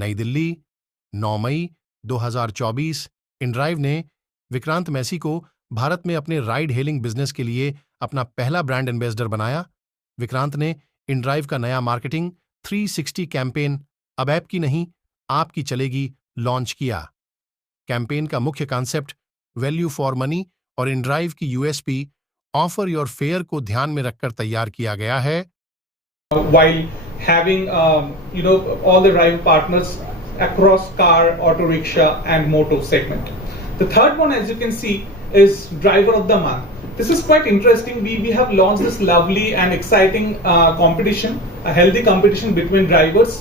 नई दिल्ली, 9 मई 2024। इनड्राइव ने विक्रांत मैसी को भारत में अपने राइड हेलिंग बिजनेस के लिए अपना पहला ब्रांड एम्बेसडर बनाया। विक्रांत ने इनड्राइव का नया मार्केटिंग 360 कैंपेन अब ऐप की नहीं आपकी चलेगी लॉन्च किया। कैंपेन का मुख्य कॉन्सेप्ट वैल्यू फॉर मनी और इनड्राइव की यूएसपी ऑफर योर फेयर को ध्यान में रखकर तैयार किया गया है। While having all the driver partners across car, auto rickshaw and moto segment. The third one, as you can see, is driver of the month. This is quite interesting. We have launched this lovely and exciting competition, a healthy competition between drivers,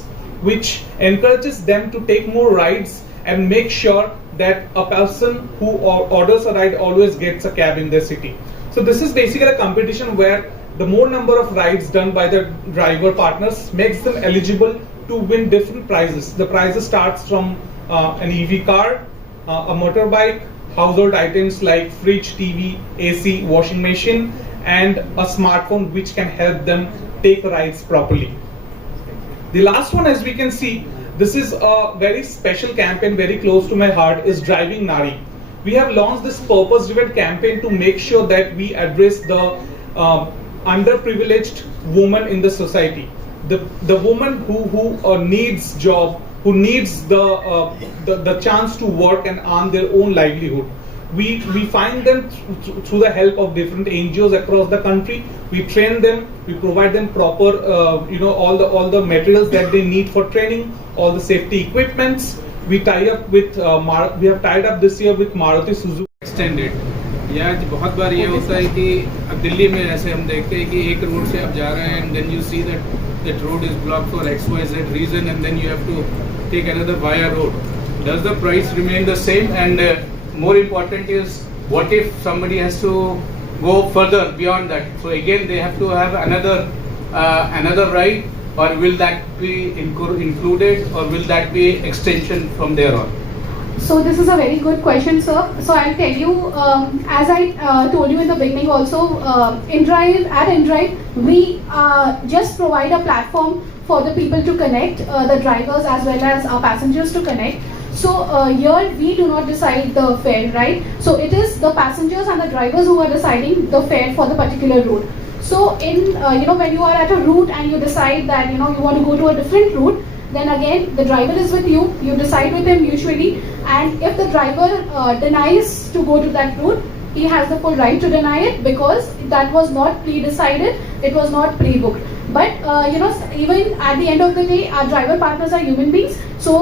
which encourages them to take more rides and make sure that a person who orders a ride always gets a cab in their city. So this is basically a competition where the more number of rides done by the driver partners makes them eligible to win different prizes. The prizes starts from an EV car, a motorbike, household items like fridge, TV, AC, washing machine, and a smartphone which can help them take rides properly. The last one, as we can see, this is a very special campaign, very close to my heart, is Driving Nari. We have launched this purpose-driven campaign to make sure that we address the underprivileged woman in the society, the woman who needs job, who needs the chance to work and earn their own livelihood. We find them through the help of different NGOs across the country. We train them, we provide them proper all the materials that they need for training, all the safety equipments. We tie up with we have tied up this year with Maruti Suzuki Extended. या बहुत बार ये होता है कि अब दिल्ली में ऐसे हम देखते हैं कि एक रोड से आप जा रहे हैं and then you see that road is block for XYZ reason and then you have to take another via road. Does the price remain the same and more important is what if somebody has to go further beyond that, so again they have to have another ride, or will that be included, or will that be extension from there on? So this is a very good question, sir. So I'll tell you, as I told you in the beginning also, at InDrive, we just provide a platform for the people to connect, the drivers as well as our passengers to connect. So here we do not decide the fare, right? So it is the passengers and the drivers who are deciding the fare for the particular route. So in when you are at a route and you decide that you want to go to a different route, then again the driver is with you. You decide with him usually, and if the driver denies to go to that route, he has the full right to deny it because that was not pre-decided. It was not pre-booked. But even at the end of the day, our driver partners are human beings. So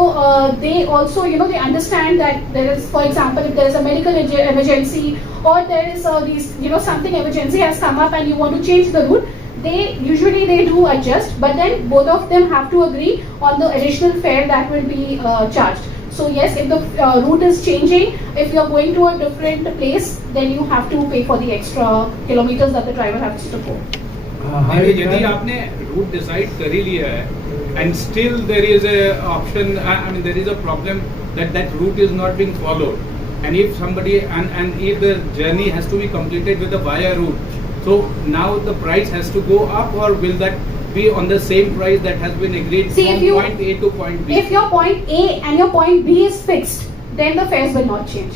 they also they understand that there is, for example, if there is a medical emergency or there is something emergency has come up and you want to change the route, they usually do adjust, but then both of them have to agree on the additional fare that will be charged. So yes, if the route is changing, if you are going to a different place, then you have to pay for the extra kilometers that the driver has to go. यदि आपने root decide कर ही लिया है and still there is a option, I mean there is a problem that route is not being followed, and if somebody and if the journey has to be completed with a via route, so now the price has to go up, or will that be on the same price that has been agreed from point A to point B? If your point A and your point B is fixed, then the fares will not change.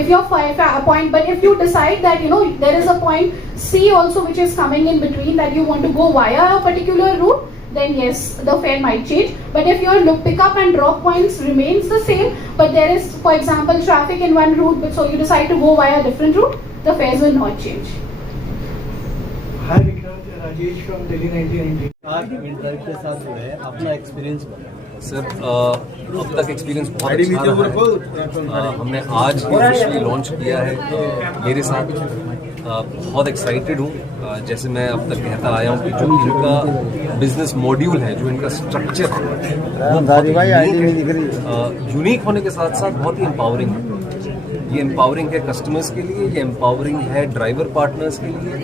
If your point, but if you decide that there is a point C also which is coming in between, that you want to go via a particular route, then yes, the fare might change. But if your pick up and drop points remains the same, but there is, for example, traffic in one route, but so you decide to go via a different route, the fares will not change. Hi Vikrant, Rajesh from Delhi 1990. आप InDrive के साथ जो है अपना experience sir अब तक एक्सपीरियंस बहुत अच्छा रहा है। हमने आज ऑफिशियली लॉन्च किया है। मेरे साथ बहुत एक्साइटेड हूँ। जैसे मैं अब तक कहता आया हूँ कि जो इनका बिजनेस मॉड्यूल है, जो इनका स्ट्रक्चर है, वो यूनिक होने के साथ साथ बहुत ही एम्पावरिंग है। ये एम्पावरिंग है कस्टमर्स के लिए, ये एम्पावरिंग है ड्राइवर पार्टनर्स के लिए,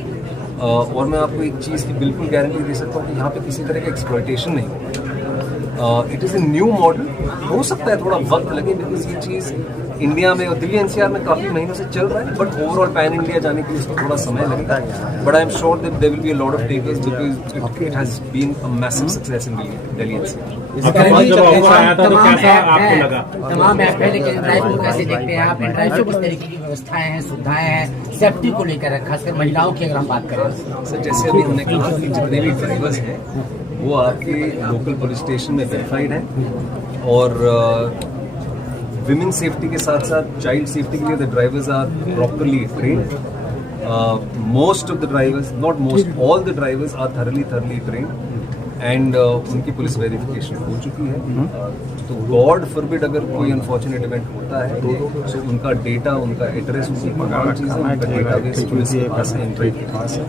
और मैं आपको एक चीज़ की बिल्कुल गारंटी दे सकता हूँ कि यहाँ पे किसी तरह का एक्सप्लॉयटेशन नहीं होगा। It is a new model. हो सकता है थोड़ा वक्त लगे बिकॉज ये चीज़ इंडिया में और दिल्ली एनसीआर में काफ़ी महीनों से चल रहा है, बट ओवरऑल पैन इंडिया जाने के लिए इसको थोड़ा समय लगेगा. But I am sure that there will be a lot of takers because it has been a massive success in Delhi NCR. तमाम ऐप है, लेकिन ड्राइव को कैसे देखते हैं आप? ड्राइव से किस तरीके की व्यवस्थाएं हैं, सुविधाएं हैं, सेफ्टी को लेकर खासकर महिलाओं की अगर हम बात करें? सर जैसे अभी हमने कहा कि जितने भी ड्राइवर्स हैं वो आपके लोकल पुलिस स्टेशन में वेरीफाइड हैं और विमेन सेफ्टी के साथ साथ चाइल्ड सेफ्टी के लिए the drivers are properly trained. Most of the drivers, not most, all the drivers are thoroughly trained and उनकी पुलिस वेरिफिकेशन हो चुकी है. तो गॉड फॉरबिड अगर कोई अनफॉर्चुनेट इवेंट होता है तो उनका डेटा, उनका एड्रेस, उनकी तमाम चीज़ें उनका डेटाबेस पुलिस के पास है, इंट्राइव के पास है.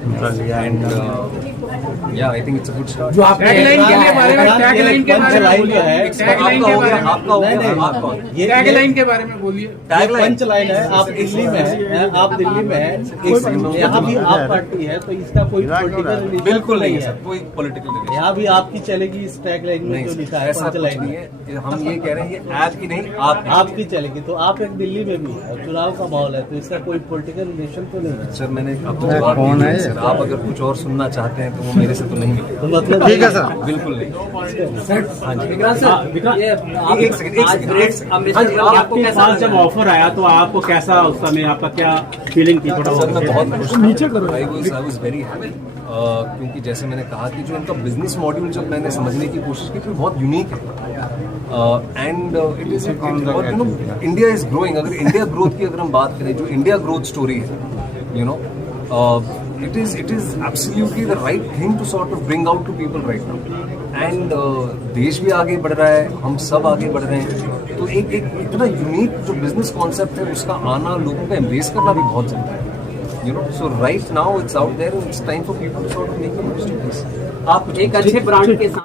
एंड या I think it's a good start. जो आप टैगलाइन के बारे में, टैगलाइन के बारे में बोलिए. टैगलाइन के बारे में, आपका हो गया, आपका टैगलाइन के बारे में बोलिए. पंच लाइन है. आप दिल्ली में है, आप दिल्ली में है, यहाँ भी आप पार्टी है, तो इसका कोई पॉलिटिकल बिल्कुल नहीं है सर, कोई पॉलिटिकल यहाँ भी आपकी चलेगी इस टैग लाइन में जो लिखा है, ऐसा पंच कुछ लाइन नहीं है. है. हम ये कह रहे हैं ये ऐप की नहीं, आपकी चलेगी. तो आप एक दिल्ली में भी है, चुनाव का माहौल है, तो इसका कोई पॉलिटिकल रिलेशन तो नहीं है. सर मैंने आपको जवाब दिया है सर. आप अगर कुछ और सुनना चाहते हैं तो वो मेरे से तो नहीं मिलेगा. तो मतलब ठीक है सर, बिल्कुल नहीं. हाँ जी, विक्रांत सर, ये आप एक सेकंड. आपके पास जब ऑफर आया तो आपको कैसा, उस समय आपका क्या फीलिंग थी? थोड़ा सर मैं बहुत खुश हूँ. आई वाज वेरी हैप्पी क्योंकि जैसे मैंने कहा कि जो इनका बिजनेस मॉड्यूल जब मैंने समझने की कोशिश की तो बहुत यूनिक है. And it is India is growing. अगर इंडिया ग्रोथ की अगर हम बात करें, जो इंडिया ग्रोथ स्टोरी है, you know, it is absolutely the right thing to sort of bring out to people right now. And देश भी आगे बढ़ रहा है, हम सब आगे बढ़ रहे हैं. तो एक इतना यूनिक जो बिजनेस कॉन्सेप्ट है उसका आना, लोगों का एम्ब्रेस करना भी बहुत जरूरी है. You know, so right now it's out there and it's time for people to sort of make the most of this. आप एक अच्छे ब्रांड के साथ